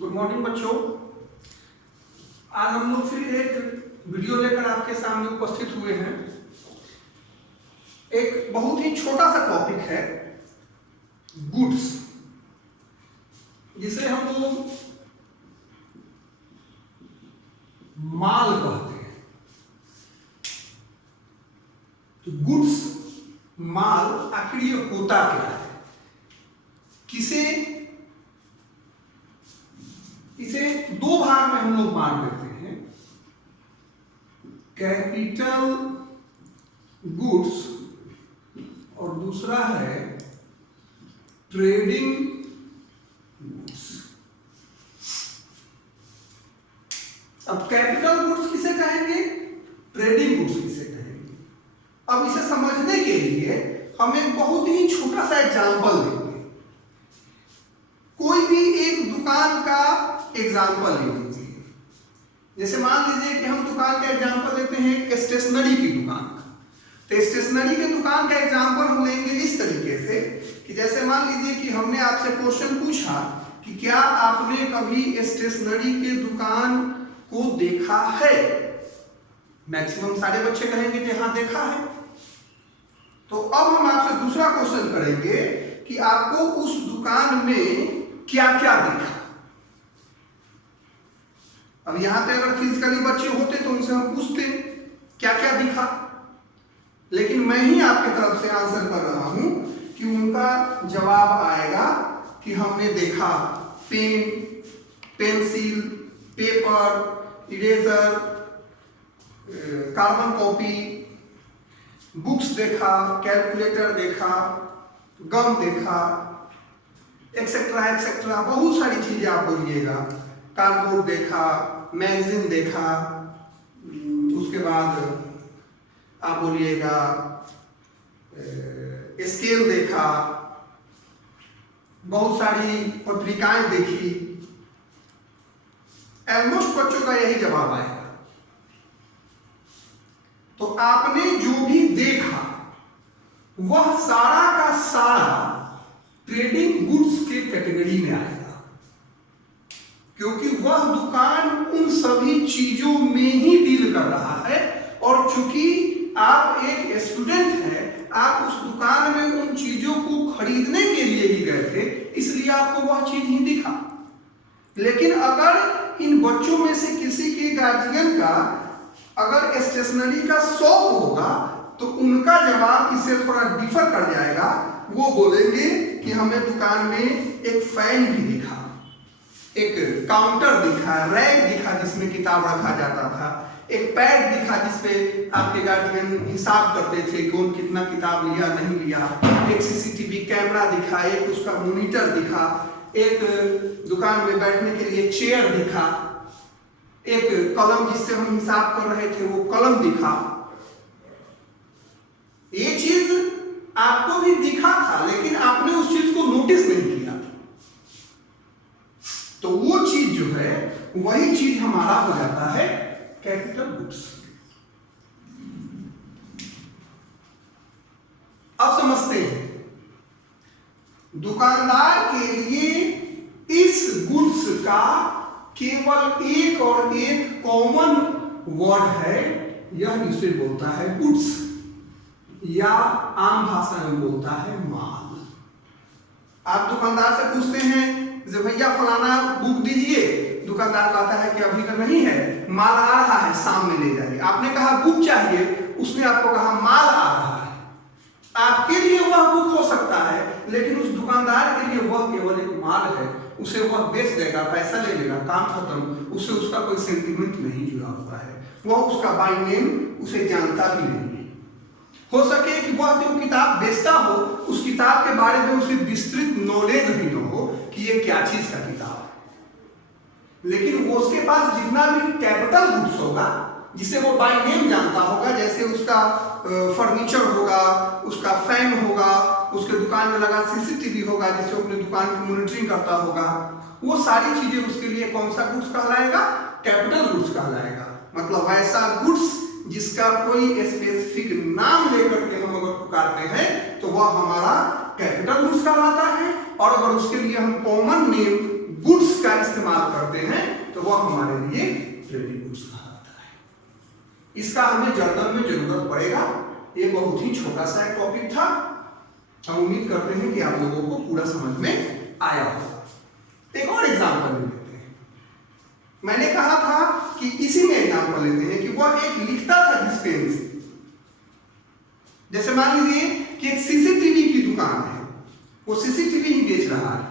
Good morning बच्चों। आज हम लोग फिर एक वीडियो लेकर आपके सामने उपस्थित हुए हैं। एक बहुत ही छोटा सा टॉपिक है गुड्स, जिसे हम लोग माल कहते हैं। तो गुड्स माल आखिर ये होता क्या है, इसे दो भाग में हम लोग बांट देते हैं। कैपिटल गुड्स और दूसरा है ट्रेडिंग गुड्स। अब कैपिटल गुड्स किसे कहेंगे, ट्रेडिंग गुड्स किसे कहेंगे। अब इसे समझने के लिए हम एक बहुत ही छोटा सा एग्जांपल देंगे। कोई भी एक दुकान का एग्जाम्पल ले लीजिए। जैसे मान लीजिए कि हम दुकान का एग्जाम्पल लेते हैं स्टेशनरी की दुकान का। तो स्टेशनरी की दुकान का एग्जाम्पल हम लेंगे इस तरीके से कि जैसे मान लीजिए कि हमने आपसे क्वेश्चन पूछा कि क्या आपने कभी स्टेशनरी के दुकान को देखा है। मैक्सिमम सारे बच्चे कहेंगे कि हाँ देखा है। तो अब हम आपसे दूसरा क्वेश्चन करेंगे कि आपको उस दुकान में क्या क्या दिखा। अब यहां पे अगर फिजिकली बच्चे होते तो उनसे हम पूछते क्या क्या दिखा, लेकिन मैं ही आपकी तरफ से आंसर कर रहा हूं कि उनका जवाब आएगा कि हमने देखा pen, pencil, paper, eraser, carbon copy, books देखा, कैलकुलेटर देखा, गम देखा, एक्सेट्रा एक्सेट्रा, बहुत सारी चीजें आप बोलिएगा। कार्डबोर्ड देखा, मैगजीन देखा, उसके बाद आप बोलिएगा स्केल देखा, बहुत सारी पत्रिकाएं देखी। ऑलमोस्ट बच्चों का यही जवाब आएगा। तो आपने जो भी देखा वह सारा का सारा ट्रेडिंग गुड्स के कैटेगरी में आएगा, क्योंकि वह दुकान उन सभी चीजों में ही डील कर रहा है। और चूंकि आप एक स्टूडेंट हैं, आप उस दुकान में उन चीजों को खरीदने के लिए ही गए थे, इसलिए आपको वह चीज ही दिखा। लेकिन अगर इन बच्चों में से किसी के गार्जियन का अगर स्टेशनरी का शौक होगा तो उनका जवाब इससे थोड़ा डिफर कर जाएगा। वो बोलेंगे कि हमें दुकान में एक फैन भी दिखा, एक काउंटर दिखा, रैक दिखा जिसमें किताब रखा जाता था, एक पैड दिखा जिसपे आपके गार्जियन हिसाब करते थे कौन कितना किताब लिया नहीं लिया, एक सीसीटीवी कैमरा दिखा, एक उसका मॉनिटर दिखा, एक दुकान में बैठने के लिए चेयर दिखा, एक कलम जिससे हम हिसाब कर रहे थे वो कलम दिखा। ये चीज आपको भी दिखा था, लेकिन आपने उस चीज को नोटिस नहीं किया था। तो वो चीज जो है वही चीज हमारा हो जाता है कैपिटल गुड्स। अब समझते हैं, दुकानदार के लिए इस गुड्स का केवल एक और एक कॉमन वर्ड है, यह इसे बोलता है गुड्स, या आम भाषा में बोलता है माल। आप दुकानदार से पूछते हैं जब भैया फलाना बुक दीजिए, दुकानदार कहता है कि अभी तो नहीं है, माल आ रहा है, शाम में ले जाइए। आपने कहा बुक चाहिए, उसने आपको कहा माल आ रहा है। आपके लिए वह बुक हो सकता है, लेकिन उस दुकानदार के लिए वह केवल एक माल है। उसे वह बेच देगा, पैसा ले लेगा, काम खत्म। उससे उसका कोई सेंटिमेंट नहीं जुड़ा हुआ है, वह उसका बाय नेम उसे जानता भी नहीं है। हो सके कि वह जो किताब बेचता हो उस किताब के बारे में उसे विस्तृत नॉलेज भी न हो कि ये क्या चीज का किताब है, लेकिन वो उसके पास जितना भी कैपिटल गुड्स होगा जिसे वो बाय नेम जानता होगा, जैसे उसका फर्नीचर होगा, उसका फैन होगा, उसके दुकान में लगा सीसीटीवी होगा जिससे अपनी दुकान की मॉनिटरिंग करता होगा, वो सारी चीजें उसके लिए कौन सा गुड्स कहलाएगा, कैपिटल गुड्स कहलाएगा। मतलब ऐसा गुड्स जिसका कोई स्पेसिफिक नाम लेकर के हम अगर पुकारते हैं तो वह हमारा कैपिटल गुड्स कहलाता है। और अगर उसके लिए हम कॉमन नेम गुड्स का का इस्तेमाल करते हैं तो वह हमारे लिए ट्रेडिंग गुड्स कहलाता है। इसका हमें जर्नल में जरूरत पड़ेगा। ये बहुत ही छोटा सा एक टॉपिक था। हम उम्मीद करते हैं कि आप लोगों को पूरा समझ में आया होगा। एक और एग्जाम्पल ले लेते हैं। मैंने कहा था कि इसी में एग्जाम्पल लेते हैं कि वह एक लिखता था जिस पेन से। जैसे मान लीजिए कि एक सीसीटीवी की दुकान है, वो सीसीटीवी ही बेच रहा है,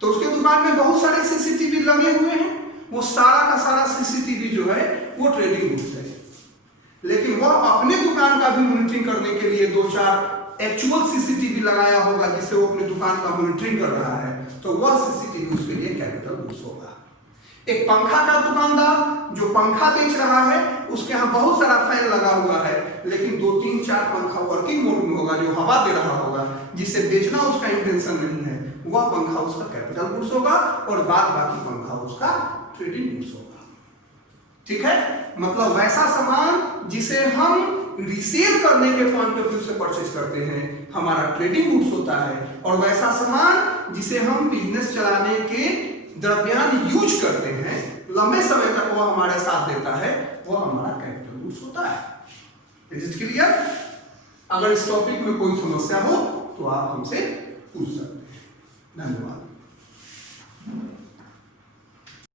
तो उसके दुकान में बहुत सारे सीसीटीवी लगे हुए हैं। वो सारा का सारा सीसीटीवी जो है वो ट्रेडिंग गुड्स है। लेकिन वह अपने दुकान का भी मॉनिटरिंग करने के लिए 2-4 एक्चुअल सीसीटीवी लगाया होगा जिससे वो अपने दुकान का मॉनिटरिंग कर रहा है, तो वह सीसीटीवी उसके लिए कैपिटल गुड्स होगा। एक पंखा का दुकानदार जो पंखा बेच रहा है, उसके यहाँ बहुत सारा फैन लगा हुआ है, लेकिन 2-3-4 पंखा वर्किंग मोड में होगा जो हवा दे रहा होगा, जिसे बेचना उसका इंटेंशन नहीं है, वह पंखा उसका कैपिटल गुड्स होगा और बाद बाकी पंखा उसका ट्रेडिंग गुड्स होगा। ठीक है, मतलब वैसा सामान जिसे हम रीसेल करने के पॉइंट ऑफ व्यू से परचेज करते हैं हमारा ट्रेडिंग गुड्स होता है, और वैसा सामान जिसे हम बिजनेस चलाने के दरमियान यूज करते हैं, लंबे समय तक वो हमारे साथ देता है, वो हमारा कैपिटल गुड्स होता है। Is it clear? अगर इस टॉपिक में कोई समस्या हो तो आप हमसे पूछ सकते हैं। धन्यवाद।